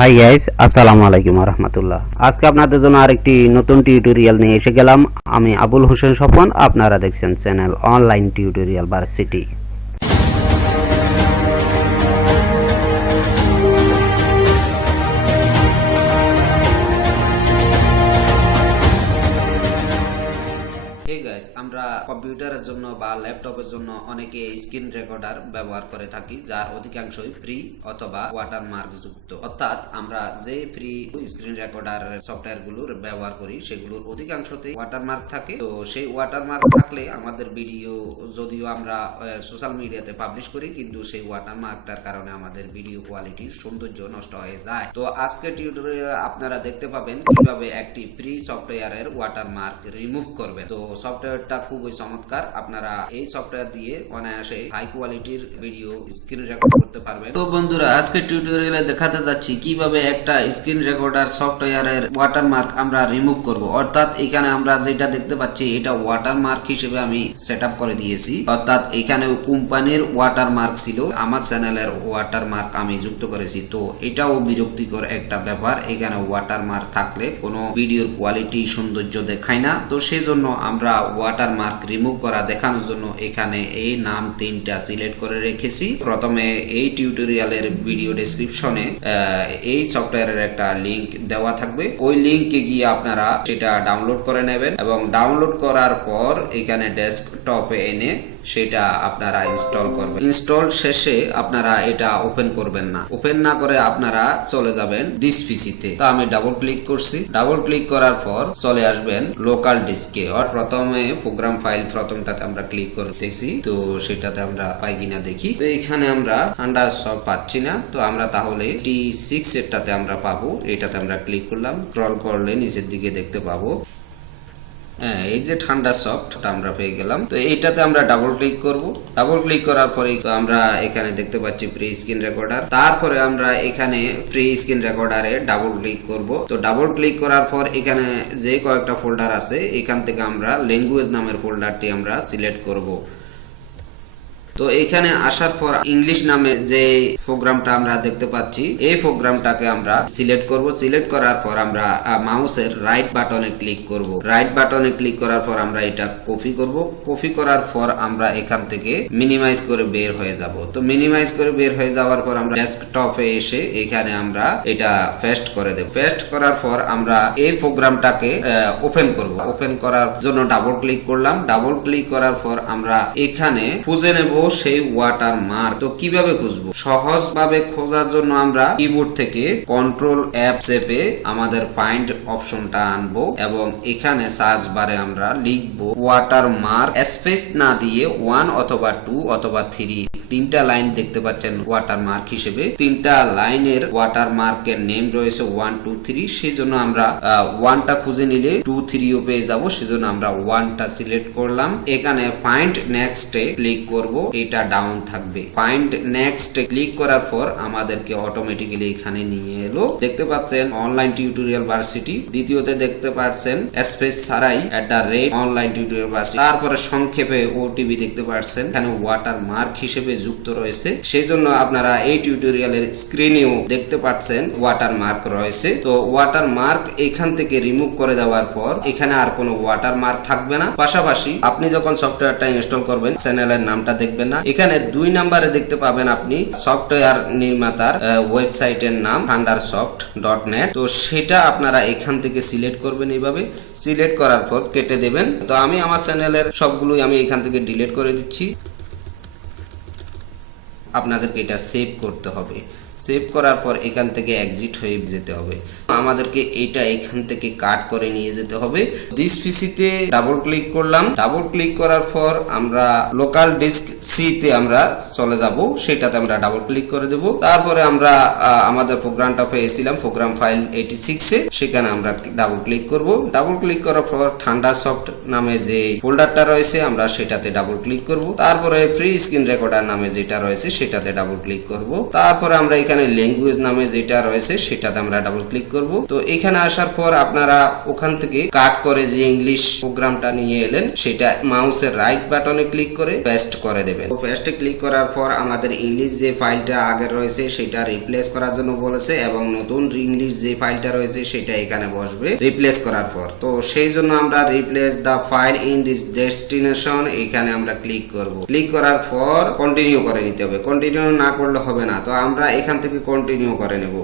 Hi guys, আসসালামু আলাইকুম রহমতুল্লাহ। আজকে আপনাদের জন্য আরেকটি নতুন টিউটোরিয়াল নিয়ে এসে গেলাম। আমি আবুল হোসেন স্বপন, আপনারা দেখছেন চ্যানেল অনলাইন টিউটোরিয়াল ভার্সিটি। আমরা কম্পিউটারের জন্য বা ল্যাপটপের জন্য অনেকে স্ক্রিন রেকর্ডার ব্যবহার করে থাকি, যার অধিকাংশই ফ্রি অথবা ওয়াটারমার্ক যুক্ত। অর্থাৎ আমরা যে ফ্রি স্ক্রিন রেকর্ডার সফটওয়্যার গুলোর ব্যবহার করি সেগুলোর অধিকাংশতেই ওয়াটারমার্ক থাকে। তো সেই ওয়াটারমার্ক থাকলে আমাদের ভিডিও যদিও আমরা সোশ্যাল মিডিয়াতে পাবলিশ করি, কিন্তু সেই ওয়াটারমার্কটার কারণে আমাদের ভিডিও কোয়ালিটির সৌন্দর্য নষ্ট হয়ে যায়। তো আজকে টিউটোরিয়ালে আপনারা দেখতে পাবেন কিভাবে একটি ফ্রি সফটওয়্যারের ওয়াটারমার্ক রিমুভ করবেন। তো সফটওয়্যারটা খুবই চমৎকার। আপনারা এই সফটওয়্যার দিয়ে অনায়াসে হাই কোয়ালিটির ভিডিও স্ক্রিন রেকর্ড করতে পারবেন। তো বন্ধুরা, আজকে টিউটোরিয়ালে দেখাতে যাচ্ছি কিভাবে একটা স্ক্রিন রেকর্ডার সফটওয়্যারের ওয়াটারমার্ক আমরা রিমুভ করব। অর্থাৎ এখানে আমরা যেটা দেখতে পাচ্ছি এটা ওয়াটারমার্ক হিসেবে আমি সেটআপ করে দিয়েছি। অর্থাৎ এখানে কোম্পানির ওয়াটারমার্ক ছিল, আমার চ্যানেলের ওয়াটারমার্ক আমি যুক্ত করেছি। তো এটাও বিরক্তিকর একটা ব্যাপার। এখানে ওয়াটারমার্ক থাকলে কোনো ভিডিওর কোয়ালিটি সৌন্দর্য দেখায় না। তো সেজন্য আমরা ওয়াটারমার্ক রিমুভ করা দেখানোর জন্য এখানে এই নাম তিনটা সিলেক্ট করে রেখেছি। প্রথমে এই টিউটোরিয়ালের ভিডিও ডেসক্রিপশনে এই সফটওয়্যারের একটা লিংক দেওয়া থাকবে। ওই লিংকে গিয়ে আপনারা সেটা ডাউনলোড করে নেবেন এবং ডাউনলোড করার পর এখানে ডেস্কটপে এনে সেটা আপনারা ইনস্টল করবেন। ইনস্টল শেষে আপনারা এটা ওপেন করবেন না, ওপেন না করে আপনারা চলে যাবেন দিস পিসিতে। তো আমি ডাবল ক্লিক করছি। ডাবল ক্লিক করার পর চলে আসবেন লোকাল ডিস্কে। আর প্রথমে প্রোগ্রাম ফাইল প্রথমটাতে আমরা ক্লিক করতেছি, তো সেটাতে আমরা পাই কিনা দেখি। তো এখানে আমরা thundersoft পাচ্ছি না, তো আমরা তাহলে T6 এরটাতে আমরা পাবো। এটাতে আমরা ক্লিক করলাম, স্ক্রল করলে নিচের দিকে দেখতে পাবো এই যে thundersoft আমরা পেয়ে গেলাম। তো এইটাতে আমরা ডাবল ক্লিক করব। ডাবল ক্লিক করার পরে আমরা এখানে দেখতে পাচ্ছি ফ্রি স্ক্রিন রেকর্ডার। তারপরে আমরা এখানে ফ্রি স্ক্রিন রেকর্ডারে ডাবল ক্লিক করব। তো ডাবল ক্লিক করার পর এখানে যে কয়েকটা ফোল্ডার আছে এখান থেকে আমরা ল্যাঙ্গুয়েজ নামের ফোল্ডারটি আমরা সিলেক্ট করব। তো এখানে আসার পর ইংলিশ নামে যে প্রোগ্রামটা আমরা দেখতে পাচ্ছি এই প্রোগ্রামটাকে আমরা সিলেক্ট করব। সিলেক্ট করার পর আমরা মাউসের রাইট বাটনে ক্লিক করব। রাইট বাটনে ক্লিক করার পর আমরা এটা কপি করব। কপি করার পর আমরা এখান থেকে মিনিমাইজ করে বের হয়ে যাব। তো মিনিমাইজ করে বের হয়ে যাওয়ার পর আমরা ডেস্কটপে এসে এখানে আমরা এটা পেস্ট করে দেব। পেস্ট করার পর আমরা এই প্রোগ্রামটাকে ওপেন করব। ওপেন করার জন্য ডাবল ক্লিক করলাম। ডাবল ক্লিক করার পর আমরা এখানে খুঁজে নেব সেই ওয়াটারমার্ক। তো কিভাবে খুঁজবো? সহজভাবে খোঁজার জন্য আমরা কিবোর্ড থেকে কন্ট্রোল F চেপে আমাদের ফাইন্ড অপশনটা আনবো এবং এখানে সার্চ বারে আমরা লিখবো ওয়াটারমার্ক, স্পেস না দিয়ে 1 অথবা 2 অথবা 3 তিনটা লাইন দেখতে পাচ্ছেন ওয়াটারমার্ক হিসেবে। তিনটা লাইনের ওয়াটারমার্কের নেম রয়েছে 1 2 3। সেজন্য আমরা 1টা খুঁজে নিলে 2 3ও পেয়ে যাব। সেজন্য আমরা 1টা সিলেক্ট করলাম। এখানে ফাইন্ড নেক্সটে ক্লিক করব। এটা ডাউন থাকবে। ফাইন্ড নেক্সট ক্লিক করার পর আমাদেরকে অটোমেটিক্যালি এখানে নিয়ে এলো। দেখতে পাচ্ছেন অনলাইন টিউটোরিয়াল ভার্সিটি। দ্বিতীয়তে দেখতে পাচ্ছেন স্পেস ছাড়াই @online tutorial ভার্সিটি। তারপরে সংক্ষেপে OTB দেখতে পাচ্ছেন। এখানে ওয়াটারমার্ক হিসেবে যুক্ত রয়েছে। সেজন্য আপনারা এই টিউটোরিয়ালের স্ক্রিনেও দেখতে পাচ্ছেন ওয়াটারমার্ক রয়েছে। তো ওয়াটারমার্ক এখান থেকে রিমুভ করে দেওয়ার পর এখানে আর কোনো ওয়াটারমার্ক থাকবে না। পাশাপাশি আপনি যখন সফটওয়্যারটা ইনস্টল করবেন চ্যানেলের নামটা দেখবেন না। এখানে 2 নম্বরে দেখতে পাবেন আপনি সফটওয়্যার নির্মাতার ওয়েবসাইটের নাম thundersoft.net। তো সেটা আপনারা এখান থেকে সিলেক্ট করবেন। এইভাবে সিলেক্ট করার পর কেটে দেবেন। তো আমি আমার চ্যানেলের সবগুলোই আমি এখান থেকে ডিলিট করে দিচ্ছি। আপনাদেরকে এটা সেভ করতে হবে। সেভ করার পর এখান থেকে এক্সিট হয়ে যেতে হবে। আমাদেরকে এটা এখান থেকে কাট করে নিয়ে যেতে হবে। দিস পিসিতে ডাবল ক্লিক করলাম। ডাবল ক্লিক করার পর আমরা লোকাল ডিস্ক সিতে আমরা চলে যাব। সেটাতে আমরা ডাবল ক্লিক করে দেব। তারপরে আমরা আমাদের প্রোগ্রামটা পেয়েছিলাম প্রোগ্রাম ফাইল 86 এ, সেখানে আমরা ডাবল ক্লিক করব। ডাবল ক্লিক করার পর thundersoft নামে যে ফোল্ডারটা রয়েছে আমরা সেটাতে ডাবল ক্লিক করব। তারপরে ফ্রি স্ক্রিন রেকর্ডার নামে যেটা রয়েছে সেটাতে ডাবল ক্লিক করব। তারপরে আমরা এখানে এখানে ল্যাঙ্গুয়েজ নামে যেটা রয়েছে সেটাতে আমরা ডাবল ক্লিক করব। তো এখানে আসার পর আপনারা ওখান থেকে কাট করে যে ইংলিশ প্রোগ্রামটা নিয়ে এলেন সেটা মাউসের রাইট বাটনে ক্লিক করে পেস্ট করে দেবেন। তো পেস্টে ক্লিক করার পর আমাদের ইংলিশ যে ফাইলটা আগে রয়েছে সেটা রিপ্লেস করার জন্য বলেছে এবং নতুন ইংলিশ যে ফাইলটা রয়েছে সেটা এখানে বসবে রিপ্লেস করার পর। তো সেই জন্য আমরা replace the file in this destination এখানে আমরা ক্লিক করব। ক্লিক করার পর কন্টিনিউ করে নিতে হবে, কন্টিনিউ না করলে হবে না। তো আমরা এখান থেকে কন্টিনিউ করে নেব।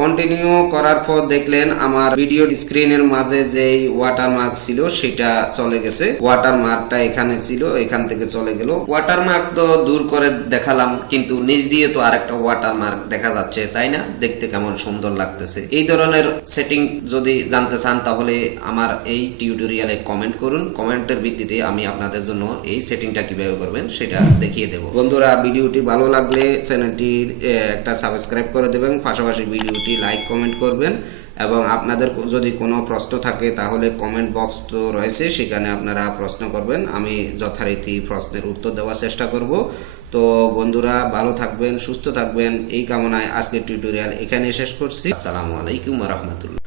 কন্টিনিউ করার পর দেখলেন আমার ভিডিও স্ক্রিনের মাঝে যে ওয়াটারমার্ক ছিল সেটা চলে গেছে। ওয়াটারমার্কটা এখানে ছিল, এখান থেকে চলে গেল। ওয়াটারমার্ক তো দূর করে দেখালাম, কিন্তু নিচ দিয়ে তো আরেকটা ওয়াটারমার্ক দেখা যাচ্ছে, তাই না? দেখতে কেমন সুন্দর লাগতেছে। এই ধরনের সেটিং যদি জানতে চান তাহলে আমার এই টিউটোরিয়ালে কমেন্ট করুন। কমেন্টের ভিত্তিতে আমি আপনাদের জন্য এই সেটিংটা কিভাবে করবেন সেটা দেখিয়ে দেব। বন্ধুরা, ভিডিওটি ভালো লাগলে চ্যানেলটির একটা সাবস্ক্রাইব করে দেবেন, পাশাপাশি ভিডিওটি লাইক কমেন্ট করবেন এবং আপনাদের যদি কোনো প্রশ্ন থাকে তাহলে কমেন্ট বক্স তো রয়েছে, সেখানে আপনারা প্রশ্ন করবেন, আমি যথারীতি প্রশ্নের উত্তর দেওয়ার চেষ্টা করব। তো বন্ধুরা, ভালো থাকবেন, সুস্থ থাকবেন এই কামনায় আজকের টিউটোরিয়াল এখানে শেষ করছি। আসসালামু আলাইকুম ওয়া রাহমাতুল্লাহ।